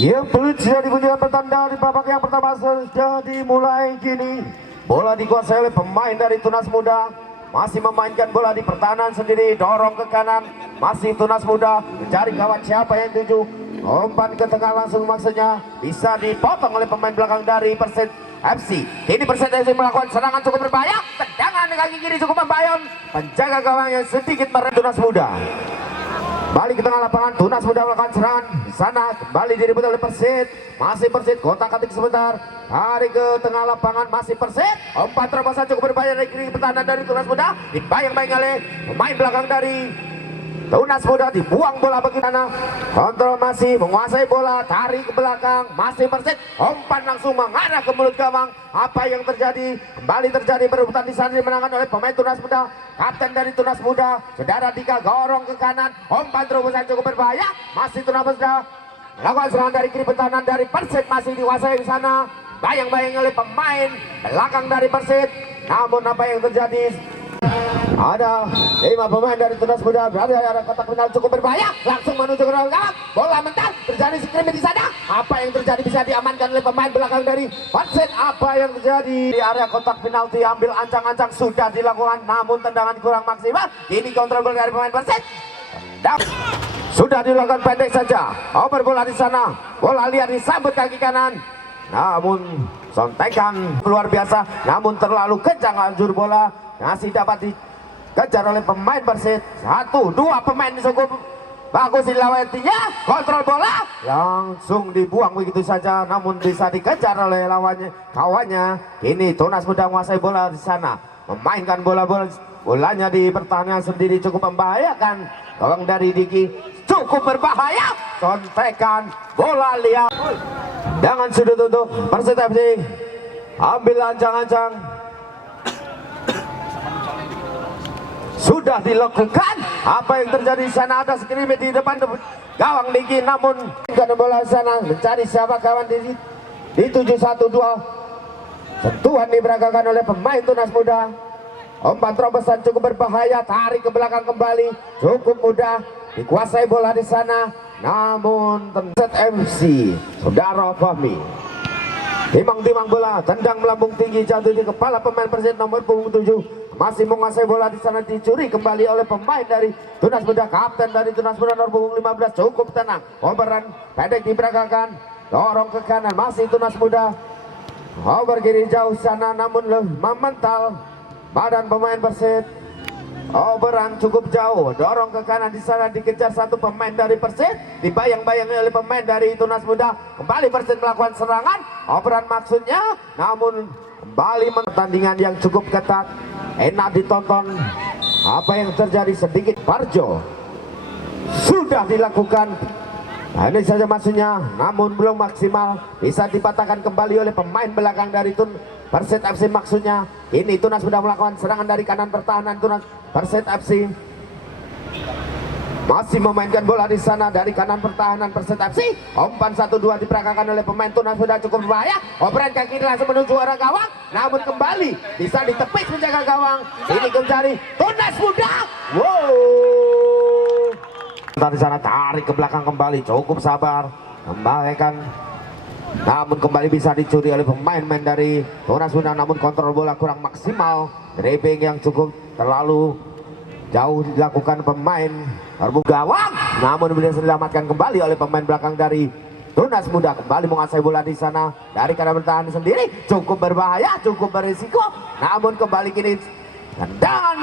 Yang peluit sudah dibunyikan pertanda di babak yang pertama sudah dimulai kini. Bola dikuasai oleh pemain dari Tunas Muda. Masih memainkan bola di pertahanan sendiri, dorong ke kanan. Masih Tunas Muda mencari kawan siapa yang tuju. Umpan ke tengah langsung maksudnya bisa dipotong oleh pemain belakang dari Persib FC. Kini Persib FC melakukan serangan cukup berbahaya. Tendangan di kaki kiri cukup membayang. Penjaga gawang yang sedikit merem Tunas Muda. Balik ke tengah lapangan, Tunas Muda melakukan serangan di sana, kembali direbut oleh Persib. Masih Persib, kotak-katik sebentar. Tarik ke tengah lapangan, masih Persib. Umpan terobosan cukup berbahaya dari kiri pertahanan dari Tunas Muda. Dibayang-bayang oleh pemain belakang dari Tunas Muda, dibuang bola bagaimana. Kontrol masih menguasai bola, tarik ke belakang, masih Persib. Umpan langsung mengarah ke mulut gawang. Apa yang terjadi? Kembali terjadi perebutan di sana dimenangkan oleh pemain Tunas Muda. Kapten dari Tunas Muda, Saudara Dika dorong ke kanan. Umpan terobosan cukup berbahaya. Masih Tunas Muda melakukan serangan dari kiri pertahanan dari Persib, masih dikuasai di sana. Bayang-bayang oleh pemain belakang dari Persib. Namun apa yang terjadi? Ada 5 pemain dari Tunas Muda berada di area kotak penalti cukup berbahaya, langsung menuju ke ruang gawang. Bola mental, terjadi skrimming di sana. Apa yang terjadi bisa diamankan oleh pemain belakang dari Persib. Apa yang terjadi di area kotak penalti, ambil ancang-ancang sudah dilakukan, namun tendangan kurang maksimal. Ini kontrol bola dari pemain Persib. Sudah dilakukan pendek saja. Oper bola di sana. Bola liar disambut kaki kanan. Namun sontekan luar biasa, namun terlalu kencang hancur bola. Masih dapat dikejar oleh pemain Persib. 1-2 pemain cukup bagus dilawatinya. Kontrol bola langsung dibuang begitu saja, namun bisa dikejar oleh lawannya, kawannya. Ini Tunas Muda menguasai bola di sana, memainkan bolanya di pertahanan sendiri, cukup membahayakan. Gawang dari Diki cukup berbahaya. Contekan bola liar dengan sudut untuk Persib FC. Ambil ancang-ancang. Sudah dilakukan. Apa yang terjadi di sana? Ada skrimming di depan gawang Diki, namun karena bola sana mencari siapa kawan di 7-1-2. Sentuhan diberagakan oleh pemain Tunas Muda. Umpan terobosan cukup berbahaya, tarik ke belakang kembali, cukup mudah dikuasai bola di sana. Namun Persib FC, Saudara Fahmi, timang-timang bola, tendang melambung tinggi, jatuh di kepala pemain Persib nomor punggung 7. Masih menguasai bola di sana, dicuri kembali oleh pemain dari Tunas Muda. Kapten dari Tunas Muda nomor punggung 15 cukup tenang. Operan pendek diberagakan, dorong ke kanan, masih Tunas Muda. Over kiri jauh sana, namun memental badan pemain Persib. Operan cukup jauh, dorong ke kanan di sana, dikejar satu pemain dari Persib, dibayang-bayangi oleh pemain dari Tunas Muda. Kembali Persib melakukan serangan, operan maksudnya, namun kembali pertandingan yang cukup ketat, enak ditonton. Apa yang terjadi sedikit Parjo sudah dilakukan. Nah, ini saja maksudnya, namun belum maksimal, bisa dipatahkan kembali oleh pemain belakang dari Persib FC maksudnya. Ini Tunas sudah melakukan serangan dari kanan pertahanan Tunas Persib FC. Masih memainkan bola di sana dari kanan pertahanan Persib FC. Umpan 1-2 diperagakan oleh pemain Tunas sudah cukup berbahaya. Operan kaki kiri langsung menuju arah gawang, namun kembali bisa ditepis menjaga gawang. Ini kembali Tunas Muda. Wow. Dari sana tarik ke belakang kembali, cukup sabar, kembalikan. Namun kembali bisa dicuri oleh pemain dari Tunas Muda, namun kontrol bola kurang maksimal. Dribbling yang cukup terlalu jauh dilakukan pemain gawang, namun bisa diselamatkan kembali oleh pemain belakang dari Tunas Muda. Kembali menguasai bola di sana dari kanan bertahan sendiri, cukup berbahaya, cukup berisiko, namun kembali kini tendangan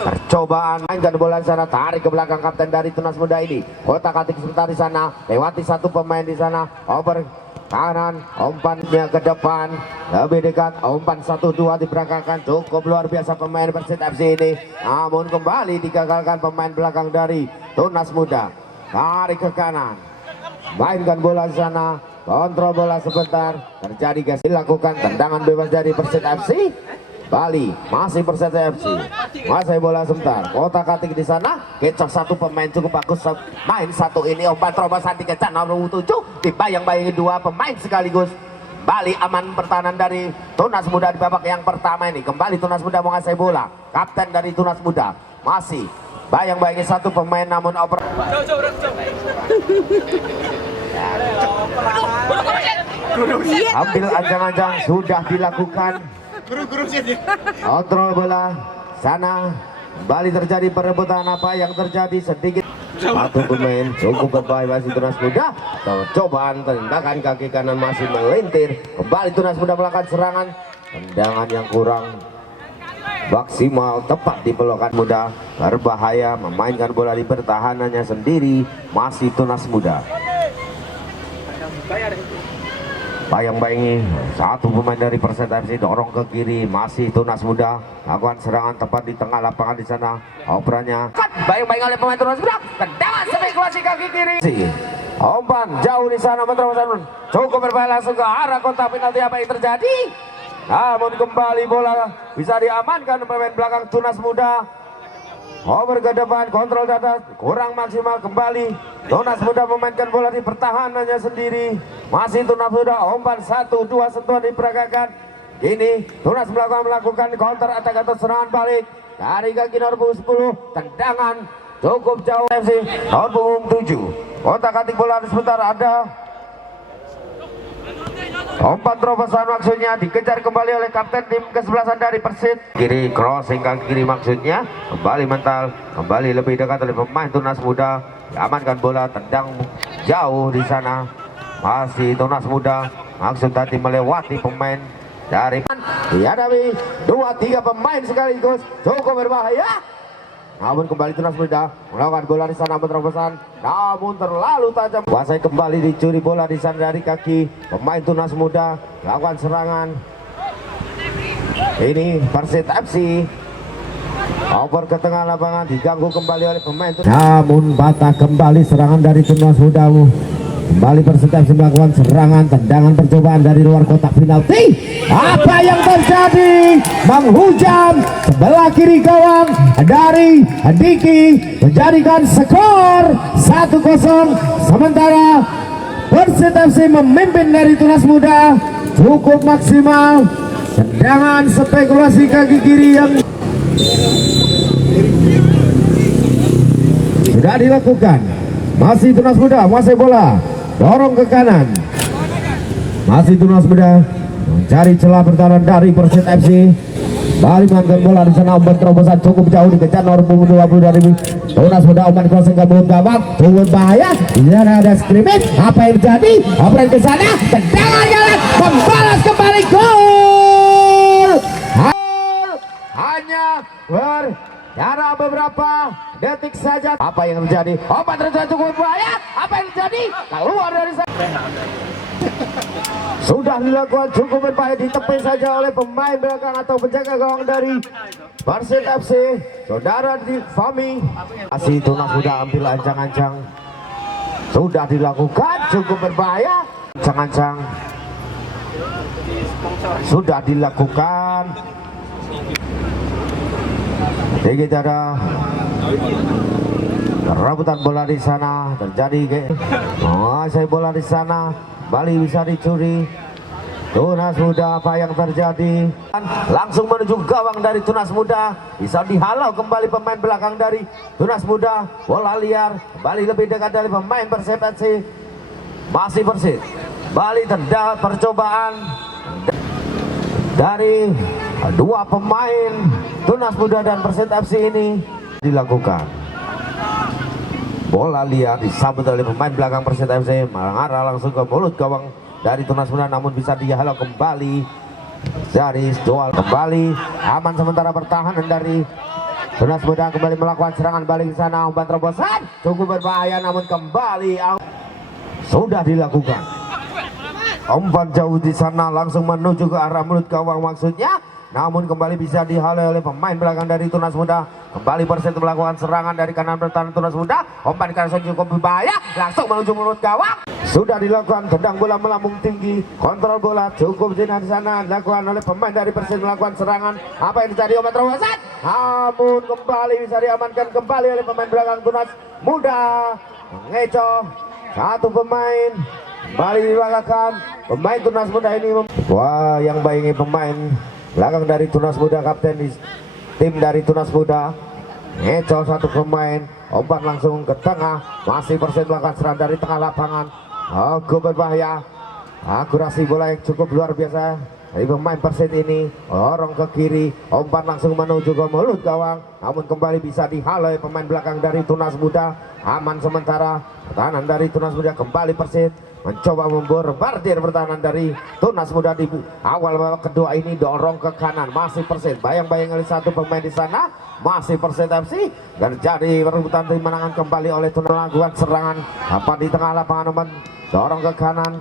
percobaan mainkan bola di sana, tarik ke belakang kapten dari Tunas Muda ini. Kotak-katik sebentar di sana, lewati satu pemain di sana, over kanan, umpannya ke depan, lebih dekat, umpan 1-2 diberangkatkan, cukup luar biasa pemain Persib FC ini. Namun kembali digagalkan pemain belakang dari Tunas Muda. Tarik ke kanan, mainkan bola di sana, kontrol bola sebentar, terjadi gas, dilakukan tendangan bebas dari Persib FC. Bali masih Persib FC, masih bola sebentar, kotak-katik di sana, kecok satu pemain cukup bagus, main satu ini, umpan terobosan dikejar nomor 7, dibayang-bayangi dua pemain sekaligus. Bali aman pertahanan dari Tunas Muda di babak yang pertama ini. Kembali Tunas Muda menguasai bola, kapten dari Tunas Muda masih bayang-bayangi satu pemain, namun oper Ambil ancang-ancang sudah dilakukan. Kontrol bola sana. Kembali terjadi perebutan, apa yang terjadi sedikit. Satu pemain cukup berbahaya masih Tunas Muda. Cobaan tendangan kaki kanan masih melintir. Kembali Tunas Muda melakukan serangan. Tendangan yang kurang maksimal, tepat di pelukan Muda. Berbahaya memainkan bola di pertahanannya sendiri. Masih Tunas Muda. Bayang-bayangi satu pemain dari Persib FC dorong ke kiri, masih Tunas Muda lakukan serangan tepat di tengah lapangan di sana. Operannya bayang-bayang oleh pemain Tunas Muda, tendangan spekulasi kaki kiri. Umpan jauh di sana, cukup berbahaya langsung ke arah kotak penalti. Apa yang terjadi? Namun kembali bola bisa diamankan pemain belakang Tunas Muda. Over ke depan, kontrol dada kurang maksimal. Kembali Tunas Muda memainkan bola di pertahanannya sendiri. Masih Tunas Muda, umpan 1-2 sentuhan diperagakan. Kini Tunas melakukan counter attack atau serangan balik dari kaki nomor 10. Tendangan cukup jauh FC nomor punggung 7. Kotak atik bola sebentar ada. Umpan terobosan maksudnya dikejar kembali oleh kapten tim kesebelasan dari Persib. Kiri crossing kaki kiri maksudnya. Kembali mental, kembali lebih dekat oleh pemain Tunas Muda. Diamankan bola, tendang jauh di sana. Masih Tunas Muda. Maksud tadi melewati pemain dari dihadapi 2-3 pemain sekaligus. Cukup berbahaya. Namun kembali Tunas Muda melakukan bola di sana terobosan, namun terlalu tajam. Kuasai kembali dicuri bola di sana dari kaki pemain Tunas Muda. Lakukan serangan. Ini Persib FC. Over ke tengah lapangan, diganggu kembali oleh pemain Tunas. Namun batak kembali serangan dari Tunas Muda. Kembali Persib FC melakukan serangan, tendangan percobaan dari luar kotak penalti. Apa yang terjadi? Menghujam sebelah kiri gawang dari Diki menjadikan skor 1-0. Sementara Persib FC memimpin dari Tunas Muda cukup maksimal. Tendangan spekulasi kaki kiri yang sudah dilakukan. Masih Tunas Muda, masih bola dorong ke kanan. Masih Tunas Muda mencari celah pertahanan dari Persib FC. Balik mengangkat bola di sana, umpan terobosan cukup jauh dikejar nomor 20 dari Tunas Muda. Umpan crossing ke mulut gawang, cukup bahaya. Di sana ada scrimmage. Apa yang terjadi? Operan ke sana, tendangan jalan, membalas kembali gol. Hanya berjarak beberapa detik saja. Apa yang terjadi? Umpan terobosan cukup bahaya. Apa yang terjadi? Keluar dari sana. Sudah dilakukan cukup berbahaya, ditepis saja oleh pemain belakang atau penjaga gawang dari Persib FC. Saudara di Fami. Masih Tunas Muda ambil ancang-ancang. Sudah dilakukan cukup berbahaya. Ancang-ancang sudah dilakukan. Tinggi dada. Rebutan bola di sana terjadi. Saya bola di sana. Bali bisa dicuri. Tunas Muda, apa yang terjadi? Langsung menuju gawang dari Tunas Muda. Bisa dihalau kembali pemain belakang dari Tunas Muda. Bola liar kembali lebih dekat dari pemain Persib FC. Masih Persib. Bali terdapat percobaan dari dua pemain Tunas Muda dan Persib FC ini dilakukan. Bola liar disambut oleh pemain belakang Persib FC, mengarah langsung ke mulut gawang dari Tunas Muda, namun bisa dihalau kembali dari dual. Kembali aman sementara pertahanan dari Tunas Muda. Kembali melakukan serangan balik ke sana, umpan terobosan cukup berbahaya, namun kembali sudah dilakukan. Umpan jauh di sana langsung menuju ke arah mulut gawang maksudnya, namun kembali bisa dihalau oleh pemain belakang dari Tunas Muda. Kembali Persib melakukan serangan dari kanan pertahanan Tunas Muda. Umpan kanan cukup berbahaya, langsung menuju mulut gawang. Sudah dilakukan, tendang bola melambung tinggi, kontrol bola cukup di sana dilakukan oleh pemain dari Persib melakukan serangan. Apa yang terjadi? Umpan terobosan, namun kembali bisa diamankan kembali oleh pemain belakang Tunas Muda. Mengecoh satu pemain, kembali dilakukan pemain Tunas Muda ini. Wah, yang bayangi pemain belakang dari Tunas Muda, kapten di tim dari Tunas Muda. Ngecoh satu pemain, umpan langsung ke tengah. Masih Persib melakukan serangan dari tengah lapangan. cukup berbahaya. Akurasi bola yang cukup luar biasa dari pemain Persib ini. Dorong ke kiri, umpan langsung menuju ke mulut gawang, namun kembali bisa dihalau pemain belakang dari Tunas Muda. Aman sementara pertahanan dari Tunas Muda. Kembali Persib mencoba membombardir pertahanan dari Tunas Muda di awal babak kedua ini. Dorong ke kanan, masih Persib, bayang-bayang oleh satu pemain di sana, masih Persib FC. Dan jadi perebutan kemenangan kembali oleh Tunas. Melakukan serangan apa di tengah lapangan, umpan dorong ke kanan,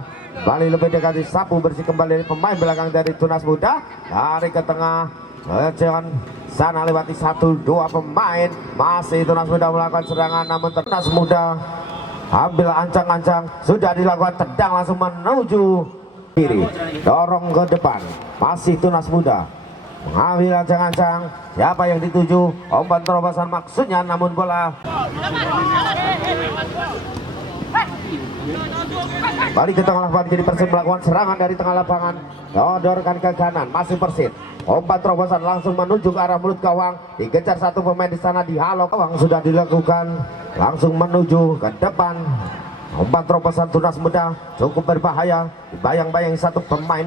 kembali lebih dekat, disapu bersih kembali dari pemain belakang dari Tunas Muda. Dari ke tengah, Lejon sana lewati 1-2 pemain, masih Tunas Muda melakukan serangan, namun Tunas Muda ambil ancang-ancang, sudah dilakukan tendang langsung menuju kiri, dorong ke depan, masih Tunas Muda mengambil ancang-ancang. Siapa yang dituju? Umpan terobosan maksudnya, namun bola balik ke tengah lapangan. Jadi Persib melakukan serangan dari tengah lapangan, dodorkan ke kanan, masih Persib. Umpan terobosan langsung menuju ke arah mulut gawang, dikejar satu pemain di sana, dihalau gawang sudah dilakukan, langsung menuju ke depan. Umpan terobosan Tunas Muda cukup berbahaya, bayang-bayang satu pemain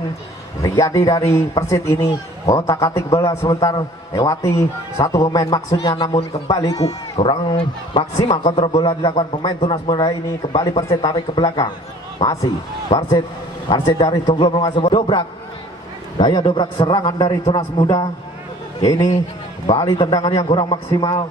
Riyadi dari Persib ini otak-atik bola sebentar lewati satu pemain maksudnya, namun kembali kurang maksimal kontrol bola dilakukan pemain Tunas Muda ini. Kembali Persib tarik ke belakang, masih Persib dari Tunggul mengasih dobrak, daya dobrak serangan dari Tunas Muda ini. Kembali tendangan yang kurang maksimal,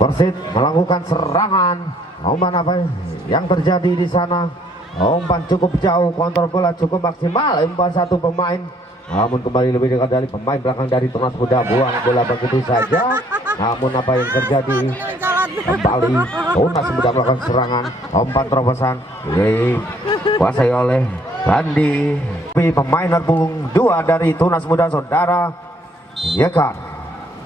Persib melakukan serangan. Umpan apa yang terjadi di sana? Umpan cukup jauh, kontrol bola cukup maksimal, umpan satu pemain, namun kembali lebih dekat dari pemain belakang dari Tunas Muda, buang bola begitu saja. Namun apa yang terjadi? Kembali Tunas Muda melakukan serangan, umpan terobosan dikuasai oleh Bandi. Pemain punggung 2 dari Tunas Muda, saudara Yekar.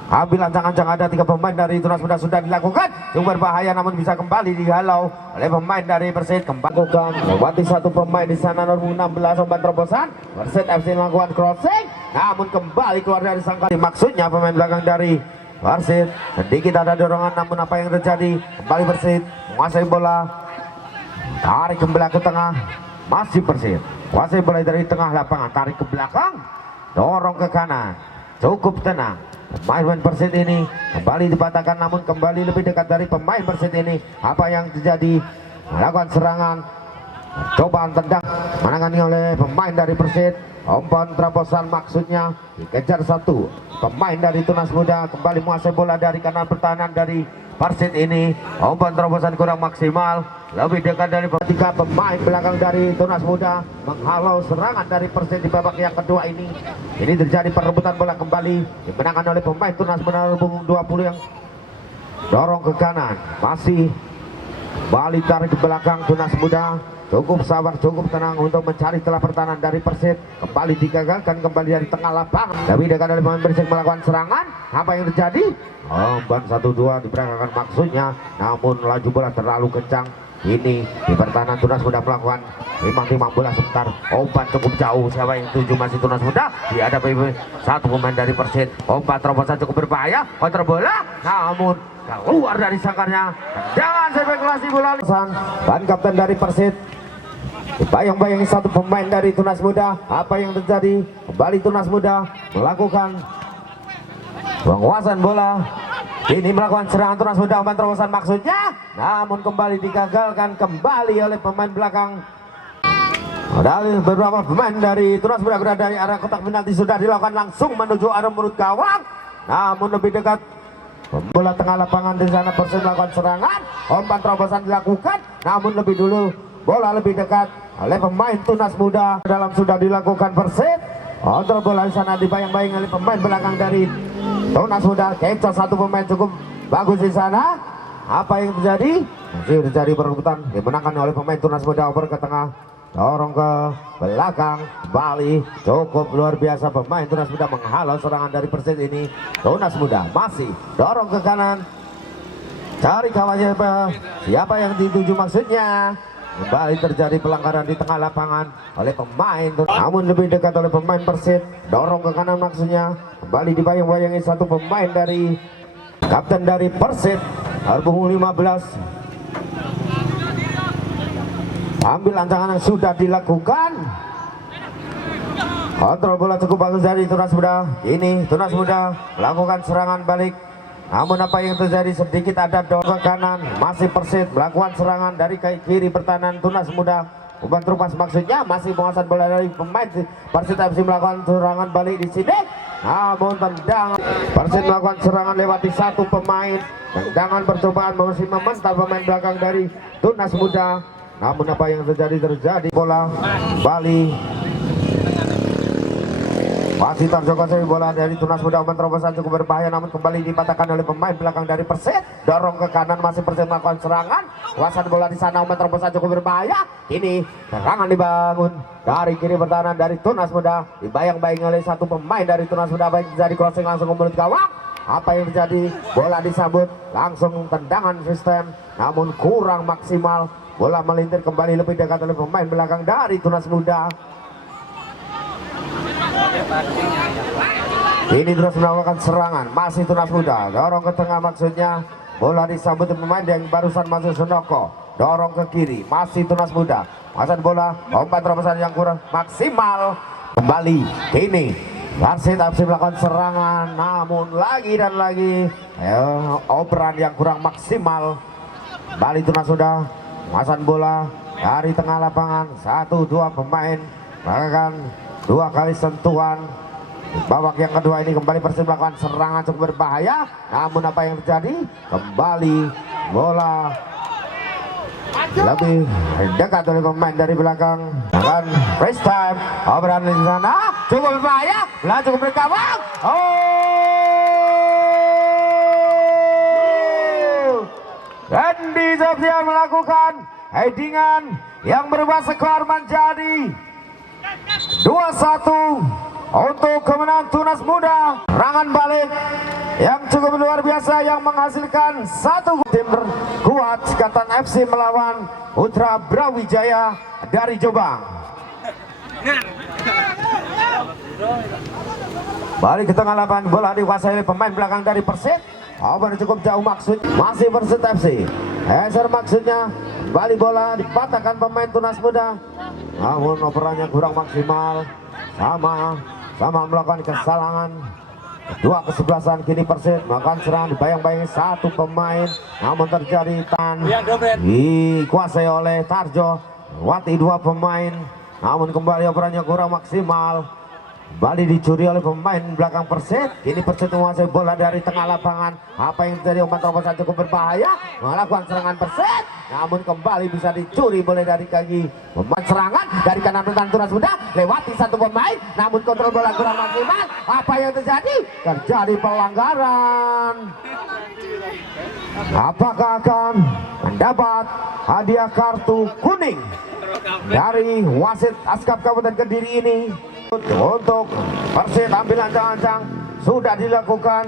Ambil ancang-ancang, ada 3 pemain dari Tunas Muda sudah dilakukan, cukup berbahaya, namun bisa kembali dihalau oleh pemain dari Persib. Kembali lewati satu pemain di sana, nomor 16, umpan terobosan. Persib FC melakukan crossing, namun kembali keluar dari sangkar. Maksudnya pemain belakang dari Persib sedikit ada dorongan, namun apa yang terjadi? Kembali Persib menguasai bola, tarik kembali ke tengah, masih Persib menguasai bola dari tengah lapangan, tarik ke belakang, dorong ke kanan, cukup tenang. Pemain Persib ini kembali dipatahkan, namun kembali lebih dekat dari pemain Persib ini. Apa yang terjadi? Melakukan serangan, cobaan tendang menangani oleh pemain dari Persib. Umpan terobosan maksudnya, dikejar satu pemain dari Tunas Muda. Kembali menguasai bola dari kanan pertahanan dari Persib ini. Umpan terobosan kurang maksimal, lebih dekat dari 3 pemain belakang dari Tunas Muda menghalau serangan dari Persib di babak yang kedua ini. Ini terjadi perebutan bola kembali dimenangkan oleh pemain Tunas Muda punggung 20 yang dorong ke kanan, masih balik tarik ke belakang. Tunas Muda cukup sabar, cukup tenang untuk mencari celah pertahanan dari Persib. Kembali digagalkan kembali dari tengah lapangan, lebih dekat dari pemain Persib melakukan serangan. Apa yang terjadi? Umpan 1-2 diperagakan maksudnya, namun laju bola terlalu kencang. Ini di pertahanan Tunas Muda melakukan timang bola sebentar, umpan cukup jauh. Siapa yang tuju? Masih Tunas Muda, dihadapi satu pemain dari Persib. Umpan terobosan cukup berbahaya, kontrol bola, namun keluar dari sangkarnya. Jangan spekulasi bola. Ban kapten dari Persib, bayang-bayang satu pemain dari Tunas Muda. Apa yang terjadi? Kembali Tunas Muda melakukan penguasaan bola. Ini melakukan serangan Tunas Muda, umpan terobosan maksudnya, namun kembali digagalkan kembali oleh pemain belakang. Dari beberapa pemain dari Tunas Muda berada di arah kotak penalti sudah dilakukan, langsung menuju arah mulut gawang, namun lebih dekat bola tengah lapangan di sana. Persib melakukan serangan, umpan terobosan dilakukan, namun lebih dulu bola lebih dekat oleh pemain Tunas Muda. Dalam sudah dilakukan Persib, kontrol bola di sana dibayang-bayang oleh pemain belakang dari Tunas Muda. Kecoh satu pemain cukup bagus di sana. Apa yang terjadi? Masih terjadi perebutan dimenangkan oleh pemain Tunas Muda. Over ke tengah, dorong ke belakang, kembali cukup luar biasa pemain Tunas Muda menghalau serangan dari Persib ini. Tunas Muda masih dorong ke kanan, cari kawannya siapa yang dituju maksudnya. Kembali terjadi pelanggaran di tengah lapangan oleh pemain, namun lebih dekat oleh pemain Persib. Dorong ke kanan maksudnya, kembali dibayang-bayangi satu pemain dari kapten dari Persib, punggung 15. Ambil ancangan yang sudah dilakukan. Kontrol bola cukup bagus dari Tunas Muda. Ini Tunas Muda melakukan serangan balik. Namun apa yang terjadi, sedikit ada dorong ke kanan. Masih Persib melakukan serangan dari kiri pertahanan Tunas Muda. Umpan terupas maksudnya masih penguasaan bola dari pemain Persib FC melakukan serangan balik di sini. Namun tendangan Persib melakukan serangan lewati satu pemain. Tendangan percobaan masih memental pemain belakang dari Tunas Muda. Namun apa yang terjadi bola Bali. Masih terjogosai bola dari Tunas Muda. Umpan terobosan cukup berbahaya, namun kembali dipatahkan oleh pemain belakang dari Persib. Dorong ke kanan, masih Persib melakukan serangan. Kuasaan bola di sana, umpan terobosan cukup berbahaya. Ini serangan dibangun dari kiri pertahanan dari Tunas Muda. Dibayang-bayang oleh satu pemain dari Tunas Muda. Baik jadi crossing langsung ke mulut gawang. Apa yang terjadi? Bola disambut, langsung tendangan sistem, namun kurang maksimal. Bola melintir kembali lebih dekat oleh pemain belakang dari Tunas Muda. Ini terus melakukan serangan, masih Tunas Muda dorong ke tengah, maksudnya bola disambut pemain yang barusan masuk Sunoko. Dorong ke kiri, masih Tunas Muda. Masan bola, umpan terobosan yang kurang maksimal. Kembali ini Persib FC melakukan serangan, namun lagi dan lagi operan yang kurang maksimal. Bali Tunas Muda, masan bola dari tengah lapangan. 1-2 pemain melakukan 2 kali sentuhan. Babak yang kedua ini kembali Persib melakukan serangan cukup berbahaya. Namun apa yang terjadi? Kembali bola lebih dekat oleh pemain dari belakang. Dan race time, operan di sana cukup berbahaya. Bola cukup berkawang. Randy Zofia melakukan headingan yang berubah skor menjadi 2-1 untuk kemenangan Tunas Muda. Serangan balik yang cukup luar biasa yang menghasilkan satu tim kuat Cikatan FC melawan Putra Brawijaya dari Jombang. Balik ke tengah lapangan, bola dikuasai oleh pemain belakang dari Persib. Oper cukup jauh, maksud masih Persib FC. Eser maksudnya balik bola dipatahkan pemain Tunas Muda. Namun operannya kurang maksimal. Sama melakukan kesalahan. Kedua kesebelasan kini Persib melakukan serangan dibayang-bayang satu pemain, namun terjadi dikuasai oleh Tarjo. Wati 2 pemain, namun kembali operannya kurang maksimal. Bali dicuri oleh pemain belakang Persib. Kini Persib menguasai bola dari tengah lapangan. Apa yang terjadi? Umpan terobosan cukup berbahaya melakukan serangan Persib, namun kembali bisa dicuri boleh dari kaki pemain. Serangan dari kanan pertahanan Tunas Muda lewati satu pemain, namun kontrol bola kurang maksimal. Apa yang terjadi? Terjadi pelanggaran. Apakah akan mendapat hadiah kartu kuning dari wasit Askap Kabupaten Kediri ini? Untuk Persib ambil ancang-ancang sudah dilakukan.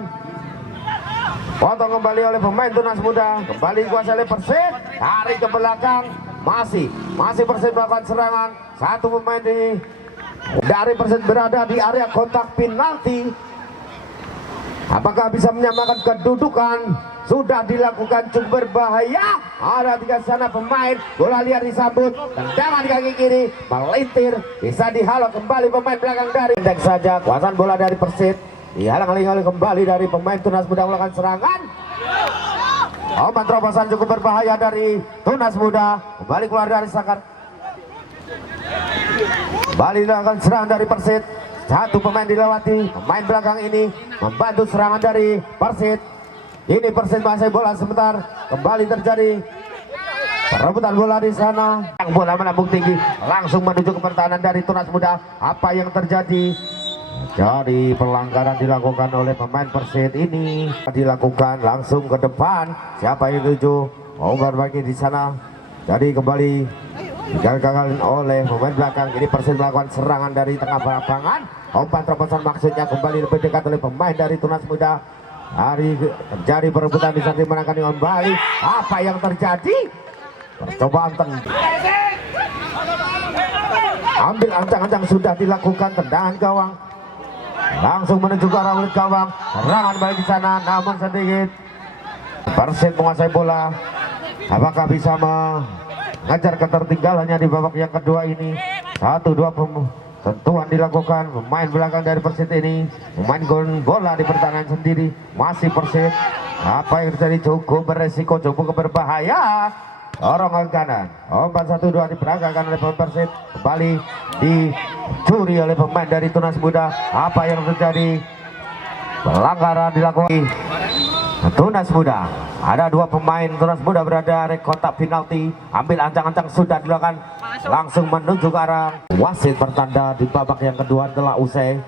Potong kembali oleh pemain Tunas Muda. Kembali kuasai oleh Persib. Tarik ke belakang. Masih Persib melakukan serangan. Satu pemain dari Persib berada di area kotak penalti. Apakah bisa menyamakan kedudukan? Sudah dilakukan cukup berbahaya. Ada 3 sana pemain. Bola liar disambut. Tendangan di kaki kiri. Melintir. Bisa dihalau kembali pemain belakang dari. Pendek saja. Kuasaan bola dari Persib. Dihalang-halang kembali dari pemain Tunas Muda melakukan serangan. Umpan terobosan cukup berbahaya dari Tunas Muda. Kembali keluar dari sangkar. Kembali dilakukan serangan dari Persib. Satu pemain dilewati. Pemain belakang ini membantu serangan dari Persib. Ini Persib masih bola sebentar. Kembali terjadi perebutan bola di sana. Yang bola melambung tinggi langsung menuju ke pertahanan dari Tunas Muda. Apa yang terjadi? Jadi pelanggaran dilakukan oleh pemain Persib ini. Dilakukan langsung ke depan. Siapa yang tuju? Berbagi di sana. Jadi kembali digagalkan oleh pemain belakang. Ini Persib melakukan serangan dari tengah lapangan. Umpan terobosan maksudnya kembali lebih dekat oleh pemain dari Tunas Muda. Hari terjadi perebutan bisa dimenangkan dengan Bali. Apa yang terjadi? Percobaan ambil ancang-ancang sudah dilakukan. Tendangan gawang langsung menuju ke arah mulut gawang. Serangan balik di sana, namun sedikit Persib menguasai bola. Apakah bisa mengajar ketertinggalannya di babak yang kedua ini. 1-2 sentuhan dilakukan pemain belakang dari Persib ini, memainkan bola di pertahanan sendiri. Masih Persib, apa yang terjadi cukup beresiko, cukup berbahaya. Dorong ke kanan, umpan 1-2 diperagakan oleh pemain Persib, kembali dicuri oleh pemain dari Tunas Muda. Apa yang terjadi? Pelanggaran dilakukan Tunas Muda. Ada dua pemain Tunas Muda berada di kotak penalti. Ambil ancang-ancang sudah dilakukan, langsung menuju ke arah wasit bertanda di babak yang kedua telah usai.